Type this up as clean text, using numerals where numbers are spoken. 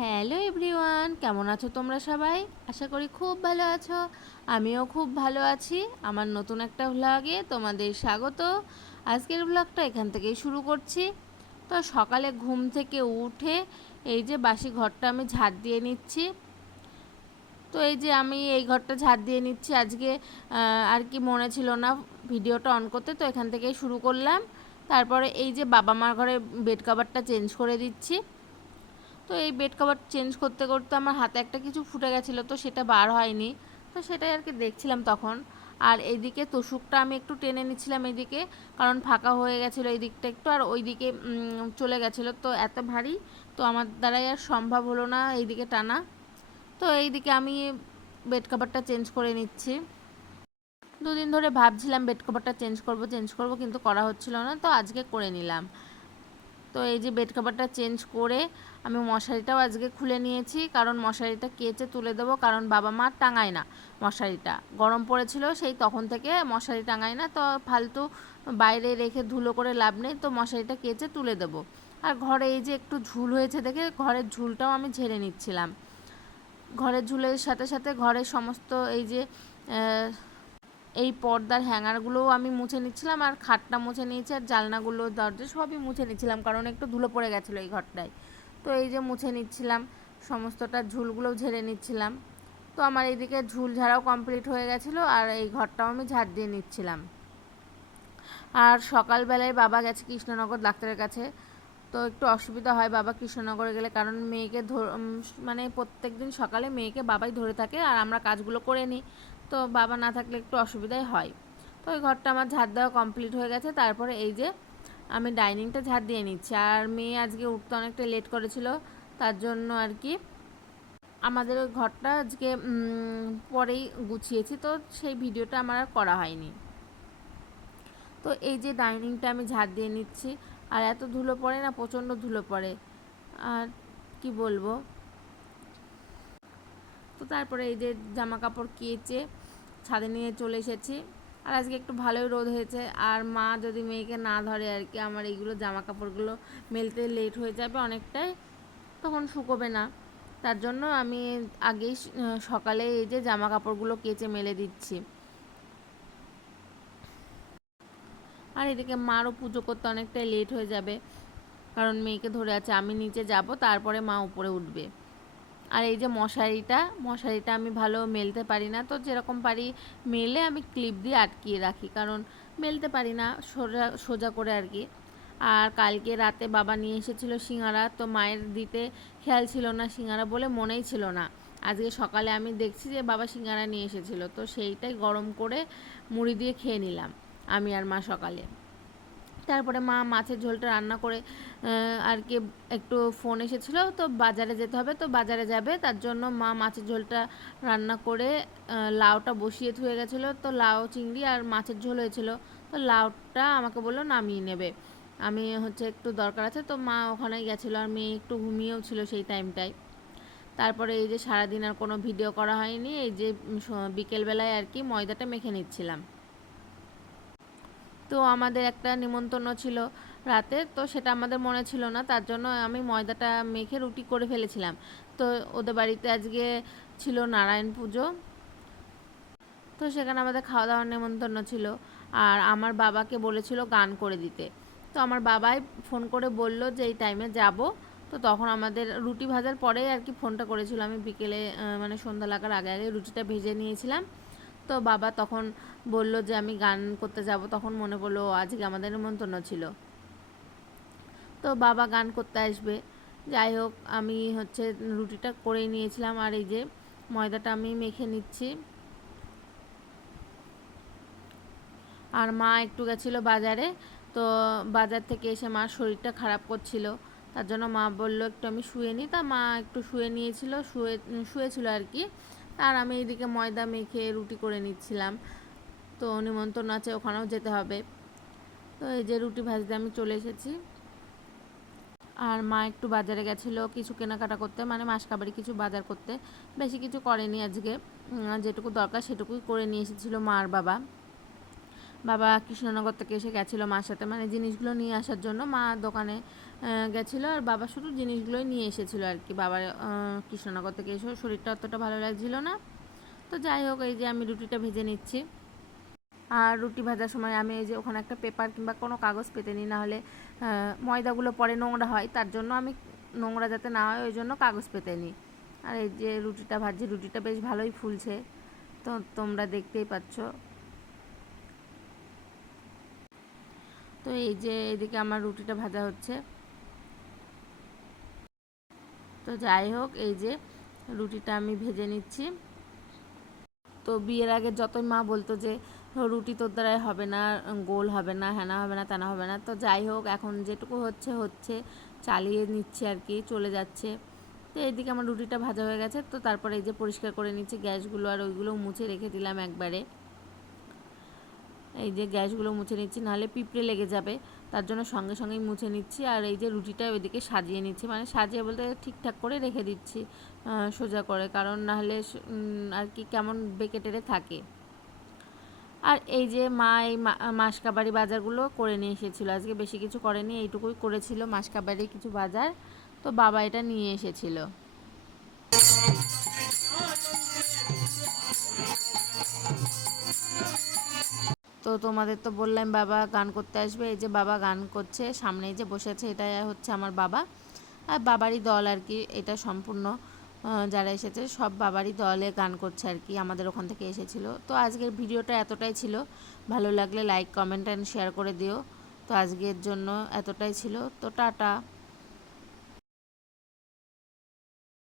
Hello everyone, কেমন আছো তোমরা সবাই? আশা করি খুব ভালো আছো। আমিও খুব ভালো আছি। আমার নতুন একটা ভ্লগে তোমাদের স্বাগত। আজকের ভ্লগটা এখান থেকেই শুরু করছি। তো সকালে ঘুম থেকে উঠে এই যে বাসি ঘরটা আমি ঝাড় দিয়ে নিচ্ছি। তো এই যে আমি এই ঘরটা ঝাড় দিয়ে নিচ্ছি আজকে। আর কি মনে ছিল না ভিডিওটা অন করতে, তো এখান থেকেই শুরু করলাম। তারপরে এই যে বাবা মার ঘরে বেড কভারটা চেঞ্জ করে দিচ্ছি। তো এই বেড কভার চেঞ্জ করতে করতে আমার হাতে একটা কিছু ফুটে গেছিলো, তো সেটা বার হয়নি। তো সেটাই আর কি দেখছিলাম তখন। আর এইদিকে তোষকটা আমি একটু টেনে নিচ্ছিলাম এইদিকে, কারণ ফাঁকা হয়ে গেছিলো এই দিকটা একটু, আর ওই দিকে চলে গেছিলো, তো এত ভারী তো আমার দ্বারাই আর সম্ভব হলো না এইদিকে টানা। তো এইদিকে আমি বেড কভারটা চেঞ্জ করে নিচ্ছি। দুদিন ধরে ভাবছিলাম বেড কভারটা চেঞ্জ করব, কিন্তু করা হচ্ছিল না, তো আজকে করে নিলাম। তো এই যে বেড কভারটা চেঞ্জ করে আমি মশারিটাও আজকে খুলে নিয়েছি, কারণ মশারিটা কেচে তুলে দেবো, কারণ বাবা মা টাঙায় না মশারিটা। গরম পড়েছিল সেই তখন থেকে মশারি টাঙায় না, তো ফালতু বাইরে রেখে ধুলো করে লাভ নেই, তো মশারিটা কেচে তুলে দেবো। আর ঘরে এই যে একটু ঝুল হয়েছে দেখে ঘরের ঝুলটাও আমি ঝেড়ে নিচ্ছিলাম। ঘরের ঝুলের সাথে সাথে ঘরের সমস্ত এই যে এই পর্দার হ্যাঙ্গারগুলোও আমি মুছে নিচ্ছিলাম, আর খাটটা মুছে নিয়েছি, আর জানলাগুলো দরজা সবই মুছে নিচ্ছিলাম, কারণ একটু ধুলো পড়ে গেছিলো এই ঘরটায়। তো এই যে মুছে নিচ্ছিলাম, সমস্তটা ঝুলগুলোও ঝেড়ে নিচ্ছিলাম। তো আমার এইদিকে ঝুল ঝাড়াও কমপ্লিট হয়ে গেছিলো, আর এই ঘরটাও আমি ঝাড় দিয়ে নিচ্ছিলাম। আর সকালবেলায় বাবা গেছে কৃষ্ণনগর ডাক্তারের কাছে। তো একটু অসুবিধা হয় বাবা কৃষ্ণনগরে গেলে, কারণ মেয়েকে মানে প্রত্যেক দিন সকালে মেয়েকে বাবাই ধরে থাকে, আর আমরা কাজগুলো করে নিই। তো বাবা না থাকলে একটু অসুবিধাই হয়। তো ওই ঘরটা আমার ঝাড় দেওয়া কমপ্লিট হয়ে গেছে। তারপরে এই যে আমি ডাইনিংটা ঝাড় দিয়ে নিচ্ছি। আর মেয়ে আজকে উঠতে অনেকটা লেট করেছিল, তার জন্য আর কি আমাদের ওই ঘরটা আজকে পরেই গুছিয়েছি, তো সেই ভিডিওটা আমার আর করা হয়নি। তো এই যে ডাইনিংটা আমি ঝাড় দিয়ে নিচ্ছি। আর এত ধুলো পড়ে না, প্রচণ্ড ধুলো পড়ে, আর কি বলবো। তো তারপরে এই যে জামা কাপড় কেচে ছাদে নিয়ে চলে এসেছি। আর আজকে একটু ভালোই রোদ হয়েছে, আর মা যদি মেয়েকে না ধরে আর কি আমার এইগুলো জামা কাপড়গুলো মেলতে লেট হয়ে যাবে অনেকটাই, তখন শুকোবে না। তার জন্য আমি আগেই সকালে এই যে জামা কাপড়গুলো কেচে মেলে দিচ্ছি। আর এদিকে মারও পুজো করতে অনেকটাই লেট হয়ে যাবে, কারণ মেয়েকে ধরে আছে। আমি নিচে যাব, তারপরে মা উপরে উঠবে। আর এই যে মশারিটা আমি ভালো মেলতে পারি না, তো যেরকম পারি মেলে আমি ক্লিপ দিয়ে আটকিয়ে রাখি, কারণ মেলতে পারি না সোজা সোজা করে আর কি। আর কালকে রাতে বাবা নিয়ে এসেছিল সিঙ্গারা, তো মায়ের দিতে খেয়াল ছিল না সিঙ্গারা বলে, মনেই ছিল না। আজকে সকালে আমি দেখছি যে বাবা সিঙ্গারা নিয়ে এসেছিল, তো সেইটাই গরম করে মুড়ি দিয়ে খেয়ে নিলাম আমি আর মা সকালে। তারপরে মা মাছের ঝোলটা রান্না করে আর কি একটু ফোন এসেছিলো, তো বাজারে যেতে হবে, তো বাজারে যাবে, তার জন্য মা মাছের ঝোলটা রান্না করে লাউটা বসিয়ে ধুয়ে গেছিলো, তো লাউ চিংড়ি আর মাছের ঝোল হয়েছিল। তো লাউটা আমাকে বললো নামিয়ে নেবে, আমি হচ্ছে একটু দরকার আছে, তো মা ওখানেই গেছিলো, আর মেয়ে একটু ঘুমিয়েও ছিল সেই টাইমটায়। তারপরে এই যে সারাদিন আর কোনো ভিডিও করা হয়নি, এই যে বিকেলবেলায় আর কি ময়দাটা মেখে নিচ্ছিলাম। তো আমাদের একটা নিমন্ত্রণ ছিল রাতে, তো সেটা আমাদের মনে ছিল না, তার জন্য আমি ময়দাটা মেখে রুটি করে ফেলেছিলাম। তো ওদের বাড়িতে আজকে ছিল নারায়ণ পুজো, তো সেখানে আমাদের খাওয়া দাওয়ার নিমন্ত্রণ ছিল। আর আমার বাবাকে বলেছিল গান করে দিতে, তো আমার বাবাই ফোন করে বলল যে এই টাইমে যাব। তো তখন আমাদের রুটি ভাজার পরেই আর কি ফোনটা করেছিল, আমি বিকেলে মানে সন্ধ্যা লাগার আগে আগে রুটিটা ভেজে নিয়েছিলাম। তো বাবা তখন বলল যে আমি গান করতে যাব, তখন মনে পড়লো আজকে আমাদের নিমন্ত্রণ ছিল, তো বাবা গান করতে আসবে। যাই হোক, আমি হচ্ছে রুটিটা করেই নিয়েছিলাম, আর এই যে ময়দাটা আমি মেখে নিচ্ছি। আর মা একটু গেছিলো বাজারে, তো বাজার থেকে এসে মার শরীরটা খারাপ করছিল, তার জন্য মা বললো একটু আমি শুয়ে নিই, তা মা একটু শুয়ে নিয়েছিল, শুয়েছিল আর কি। আর আমি এইদিকে ময়দা মেখে রুটি করে নিচ্ছিলাম। তো নিমন্ত্রণ আছে, ওখানেও যেতে হবে। তো এই যে রুটি ভাজতে আমি চলে এসেছি। আর মা একটু বাজারে গেছিলো কিছু কেনাকাটা করতে, মানে মাসকাবারি কিছু বাজার করতে, বেশি কিছু করেনি আজকে, যেটুকু দরকার সেটুকুই করে নিয়ে এসেছিলো মা আর বাবা। বাবা কৃষ্ণনগর থেকে এসে গেছিলো মার সাথে, মানে জিনিসগুলো নিয়ে আসার জন্য। মা দোকানে গেছিলো, আর বাবা শুধু জিনিসগুলোই নিয়ে এসেছিলো আর কি। বাবার কৃষ্ণনগর থেকে এসে শরীরটা অতটা ভালো লাগছিল না। তো যাই হোক, এই যে আমি রুটিটা ভেজে নিচ্ছি। আর রুটি ভাজার সময় আমি এই যে ওখানে একটা পেপার কিংবা কোনো কাগজ পেতে নিই, নাহলে ময়দাগুলো পরে নোংরা হয়, তার জন্য আমি নোংরা যাতে না হয় ওই জন্য কাগজ পেতে নিই। আর এই যে রুটিটা ভাজছি, রুটিটা বেশ ভালোই ফুলছে, তো তোমরা দেখতেই পাচ্ছ। তো এই যে এদিকে আমার রুটিটা ভাজা হচ্ছে। তো যাই হোক, এই যে রুটিটা আমি ভেজে নিচ্ছি। তো বিয়ের আগে যতই মা বলতো যে রুটি তোর দ্বারাই হবে না, গোল হবে না, হ্যানা হবে না, তেনা হবে না, তো যাই হোক এখন যেটুকু হচ্ছে হচ্ছে, চালিয়ে নিচ্ছে আর কি, চলে যাচ্ছে। তো এইদিকে আমার রুটিটা ভাজা হয়ে গেছে। তো তারপরে এই যে পরিষ্কার করে নিচ্ছি গ্যাসগুলো, আর ওইগুলো মুছে রেখে দিলাম একবারে। এই যে গ্যাসগুলো মুছে নিচ্ছি, নাহলে পিঁপড়ে লেগে যাবে, তার জন্য সঙ্গে সঙ্গেই মুছে নিচ্ছি। আর এই যে রুটিটা ওইদিকে সাজিয়ে নিচ্ছি, মানে সাজিয়ে বলতে ঠিকঠাক করে রেখে দিচ্ছি সোজা করে, কারণ নাহলে আর কি কেমন বেঁকে টেরে থাকে। আর এই যে মা এই মাসকাবারি বাজারগুলো করে নিয়ে এসেছিলো, আজকে বেশি কিছু করেনি, এইটুকুই করেছিল মাসকাবারি কিছু বাজার। তো বাবা এটা নিয়ে এসেছিলো। তো তোমাদের তো বললাম বাবা গান করতে আসবে, এই যে বাবা গান করছে, সামনেই যে বসে আছে এটা হচ্ছে আমার বাবা, আর বাবারই দল আর কি, এটা সম্পূর্ণ যারা এসেছে সব বাবারই দলে গান করছে আর কি, আমাদের ওখান থেকে এসেছিলো। তো আজকের ভিডিওটা এতটাই ছিল, ভালো লাগলে লাইক কমেন্ট অ্যান্ড শেয়ার করে দিও। তো আজকের জন্য এতটাই ছিল, তো টাটা।